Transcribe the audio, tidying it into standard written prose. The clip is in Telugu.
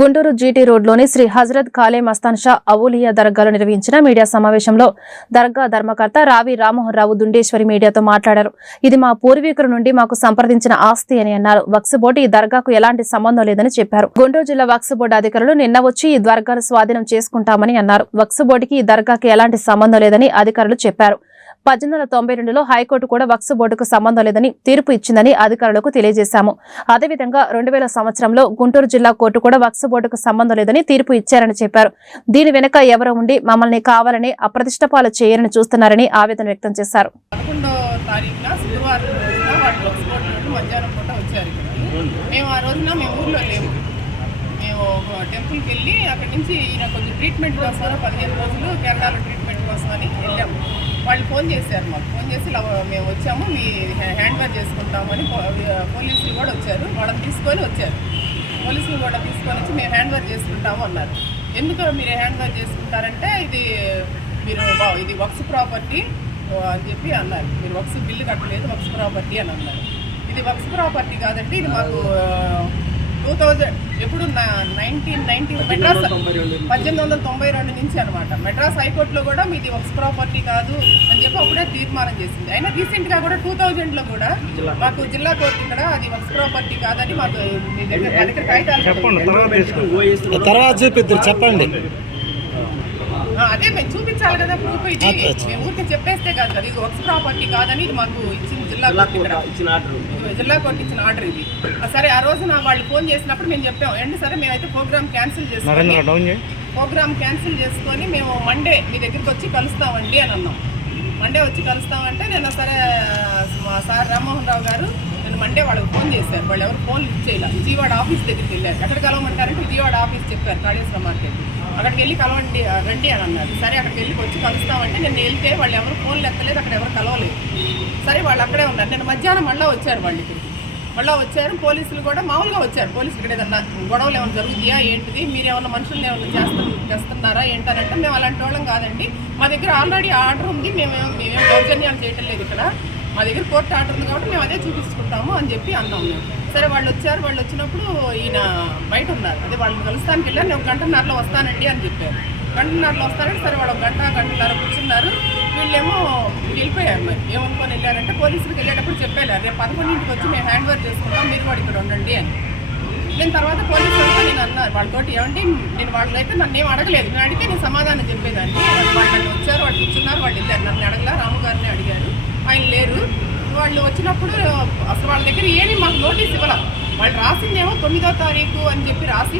గుంటూరు జీటీ రోడ్లోని శ్రీ హజరత్ ఖాళే మస్తాన్ షా అవులియా దర్గాలో నిర్వహించిన మీడియా సమావేశంలో దర్గా ధర్మకర్త రావి రామ్మోహన్ రావు దుండేశ్వరి మీడియాతో మాట్లాడారు. ఇది మా పూర్వీకుల నుండి మాకు సంప్రదించిన ఆస్తి అని అన్నారు. వక్స్ బోర్డు ఈ దర్గాకు ఎలాంటి సంబంధం లేదని చెప్పారు. గుంటూరు జిల్లా వక్స్ బోర్డు అధికారులు నిన్న వచ్చి ఈ దర్గాను స్వాధీనం చేసుకుంటామని అన్నారు. వక్స్ బోర్డుకి ఈ దర్గాకి ఎలాంటి సంబంధం లేదని అధికారులు చెప్పారు. 1892లో హైకోర్టు కూడా వక్స్ బోర్డుకు సంబంధం లేదని తీర్పు ఇచ్చిందని అధికారులకు తెలియజేశాము. అదేవిధంగా 2000 సంవత్సరంలో గుంటూరు జిల్లా కోర్టు కూడా వక్స్ బోర్డుకు సంబంధం లేదని తీర్పు ఇచ్చారని చెప్పారు. దీని వెనుక ఎవరో ఉండి మమ్మల్ని కావాలని అప్రతిష్టపాలు చేయాలని చూస్తున్నారని ఆవేదన వ్యక్తం చేశారు. టెంపుల్కి వెళ్ళి అక్కడి నుంచి ఈయన కొంచెం ట్రీట్మెంట్ కోసం 15 రోజులు కేరళలో ట్రీట్మెంట్ కోసం అని వెళ్ళాము. వాళ్ళు ఫోన్ చేశారు, మాకు ఫోన్ చేసి ఇలా మేము వచ్చాము, మీ హ్యాండ్ ఓవర్ చేసుకుంటామని పోలీసులు కూడా వచ్చారు. వాళ్ళని తీసుకొని వచ్చారు. పోలీసులు కూడా తీసుకొని వచ్చి మేము హ్యాండ్ ఓవర్ చేసుకుంటాము అన్నారు. ఎందుకు మీరు హ్యాండ్ ఓవర్ చేసుకుంటారంటే ఇది వక్స్ ప్రాపర్టీ అని చెప్పి అన్నారు. మీరు వక్స్ బిల్లు కట్టలేదు, వక్స్ ప్రాపర్టీ అని అన్నారు. ఇది వక్స్ ప్రాపర్టీ కాదండి, ఇది మాకు 2000 ఎప్పుడు 1990 మెడ్రాస్ 1892 నుంచి అనమాట. మెడ్రాస్ హైకోర్టులో కూడా మీది వక్స్ ప్రాపర్టీ కాదు అని చెప్పి అప్పుడే తీర్మానం చేసింది. అయినా రీసెంట్గా కూడా 2000లో కూడా మాకు జిల్లా కోర్టు ఇక్కడ అది వక్స్ ప్రాపర్టీ కాదని మాకు మీ దగ్గర కాగితాలు చెప్పండి. అదే మేము చూపించాలి కదా ప్రూఫ్. ఇది మేము ఊరికి చెప్పేస్తే కాదు కదా, ఇది వక్స్ ప్రాపర్టీ కాదని ఇది మాకు ఇచ్చింది జిల్లా కోర్టు ఇచ్చిన ఆర్డర్ ఇది. సరే ఆ రోజున వాళ్ళు ఫోన్ చేసినప్పుడు మేము చెప్పాము, ఏంటి సరే మేమైతే ప్రోగ్రామ్ క్యాన్సిల్ చేసుకొని మేము మండే మీ దగ్గరికి వచ్చి కలుస్తామండి అని అన్నాం. మండే వచ్చి కలుస్తామంటే నేను సరే మా సార్ రామ్మోహన్ రావు గారు నేను మండే వాళ్ళకి ఫోన్ చేశారు. వాళ్ళు ఎవరు ఫోన్ లిఫ్ట్ చేయాలి. విజయవాడ ఆఫీస్ దగ్గరికి వెళ్ళారు. ఎక్కడ కలవమంటారంటే విజయవాడ ఆఫీస్ చెప్పారు, కాళేశ్వర మార్కెట్. అక్కడికి వెళ్ళి కలవండి రండి అని అన్నారు. సరే అక్కడికి వెళ్ళి వచ్చి కలుస్తామంటే నేను వెళ్తే వాళ్ళు ఎవరు ఫోన్లు ఎత్తలేదు, అక్కడ ఎవరు కలవలేదు. సరే వాళ్ళు అక్కడే ఉన్నారు. నేను మధ్యాహ్నం మళ్ళీ వచ్చారు, వాళ్ళు ఇక్కడికి మళ్ళీ వచ్చారు. పోలీసులు కూడా మామూలుగా వచ్చారు. పోలీసులు ఇక్కడ ఏదన్నా గొడవలు ఏమైనా జరుగుతాయా ఏంటిది, మీరు ఏమన్నా మనుషుల్ని ఏమైనా చేస్తున్నారా ఏంటనంటే మేము అలాంటి వాళ్ళం కాదండి, మా దగ్గర ఆల్రెడీ ఆర్డర్ ఉంది, మేమేం దౌర్జన్యాలు చేయటం లేదు, ఇక్కడ మా దగ్గర కోర్టు ఆర్డర్ ఉంది కాబట్టి మేము అదే చూపించుకుంటాము అని చెప్పి అన్నాం మేము. సరే వాళ్ళు వచ్చారు. వాళ్ళు వచ్చినప్పుడు ఈయన బయట ఉన్నారు. అదే వాళ్ళని కలుస్తానికి వెళ్ళారు. నేను 1 గంటన్నరలో వస్తానండి అని చెప్పారు. 1 గంటన్నరలో వస్తానంటే సరే వాళ్ళు 1 గంటన్నర కూర్చున్నారు. వీళ్ళేమో వెళ్ళిపోయారు. మరి ఏమనుకొని వెళ్ళారంటే పోలీసులకు వెళ్ళేటప్పుడు చెప్పారు, రేపు 11ంటికి వచ్చి మేము హ్యాండ్ ఓవర్ చేసుకుంటాం, మీరు కూడా ఇక్కడ ఉండండి అని. నేను తర్వాత పోలీసులతో నేను అన్నారు వాళ్ళతోటి, ఏమంటే నేను వాళ్ళైతే నన్ను ఏం అడగలేదు, నేను అడిగితే నేను సమాధానం చెప్పేదాన్ని. వాళ్ళు నన్ను వచ్చారు, వాళ్ళు కూర్చున్నారు, వాళ్ళు వెళ్ళారు. నన్ను అడగలా, రాము గారిని అడిగారు, ఆయన లేరు. వాళ్ళు వచ్చినప్పుడు అసలు వాళ్ళ దగ్గర ఏమీ మాకు నోటీస్ ఇవ్వాలి. వాళ్ళు రాసిందేమో 9వ తారీఖు అని చెప్పి రాసి